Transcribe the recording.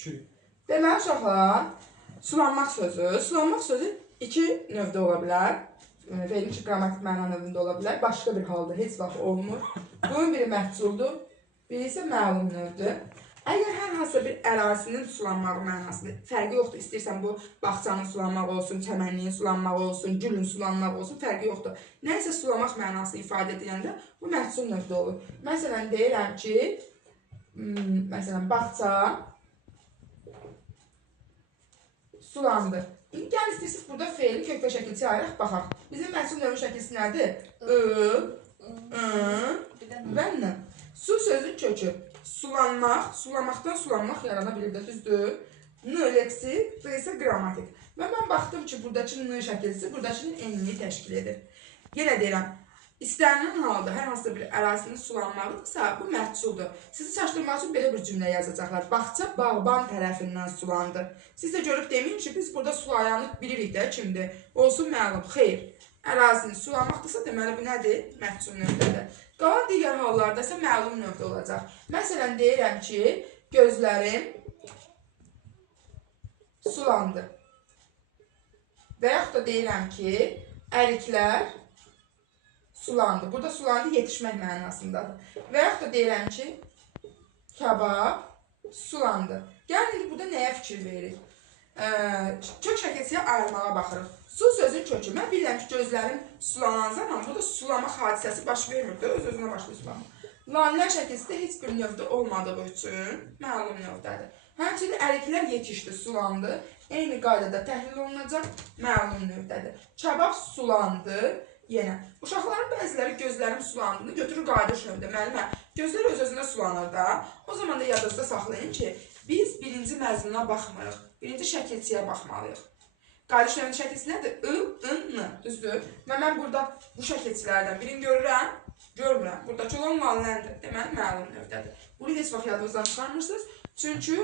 düşürük. Deməli uşaqlar, sulanmaq sözü iki növdə ola bilər. Verilmiş qrammatik məna növündə ola bilər. Başqa bir halda heç vaxt olmur. Bunun biri məhculdur, biri isə məlum növdür. Əgər hər hansısa bir ərazinin sulanmağı mənasında fərqi yoxdur. İstəyirsən bu bağçanın sulanmaq olsun, çəmənliyin sulanmaq olsun, gülün sulanmaq olsun, fərqi yoxdur. Nəyisə sulamaq mənasını ifadə edəndə bu məhcul növdə olur. Məsələn, deyirəm ki, bağça sulandı. İndi gəl istəyirsiniz burada feili köklə şəkilçi ayıraq baxaq. Bizim məhsul növü şəkilçisi nədir? Və n. Su sözün kökü. Sulanmaq, sulamaqdan sulanmaq yarana bilir də, düzdür? N leksik, d isə qrammatik. Və mən baxdım ki, buradakı n şəkilçisi buradakının enini təşkil edir. Yenə deyirəm, İstənilən halda hər hansısa bir ərazinin sulanmağıdırsa, bu məhculdur. Sizi çaşdırmaq üçün belə bir cümlə yazacaqlar. Bağça bağban tərəfindən sulandı. Siz də görüb deməyin ki, biz burada sulayanı bilirik də kimdir. Olsun məlum, xeyr. Ərazini sulamaqdırsa, deməli bu nədir? Məhcul növdədir. Qalan digər hallarda isə məlum növdə olacaq. Məsələn, deyirəm ki, gözlərim sulandı. Və yaxud da deyirəm ki, əriklər sulandı. Burada sulandı yetişmək mənasındadır. Və yaxud da deyirəm ki, kabab sulandı. Gəlin, indi burada nəyə fikir veririk? Kök şəkilçiyə ayırmağa baxırıq. Su sözün kökü. Mən bilirəm ki, gözlərim sulanan zaman burada sulamaq hadisəsi baş vermir. Öz-özünə başlayır sulamaq. Lamilər şəkilçisi heç bir növdə olmadığı üçün məlum növdədir. Həmçinin əriklər yetişdi, sulandı. Eyni qaydada təhlil olunacaq, məlum növdədir. Kabab sulandı. Yenə, uşaqların bəziləri gözlərim sulandığını götürür qayıdış növdə. Müəllimə, gözlər öz-özünə sulanır da. O zaman da yadınızda saxlayın ki, biz birinci məzmuna baxmırıq. Birinci şəkilçiyə baxmalıyıq. Qayıdış növünün şəkilçisi nədir? I, n, düzdür? Və mən burada bu şəkilçilərdən birini görürəm, görmürəm. Buradakı olan laləndir. Deməli, məlum növdədir. Bunu heç vaxt yadınızdan çıxarmırsınız. Çünki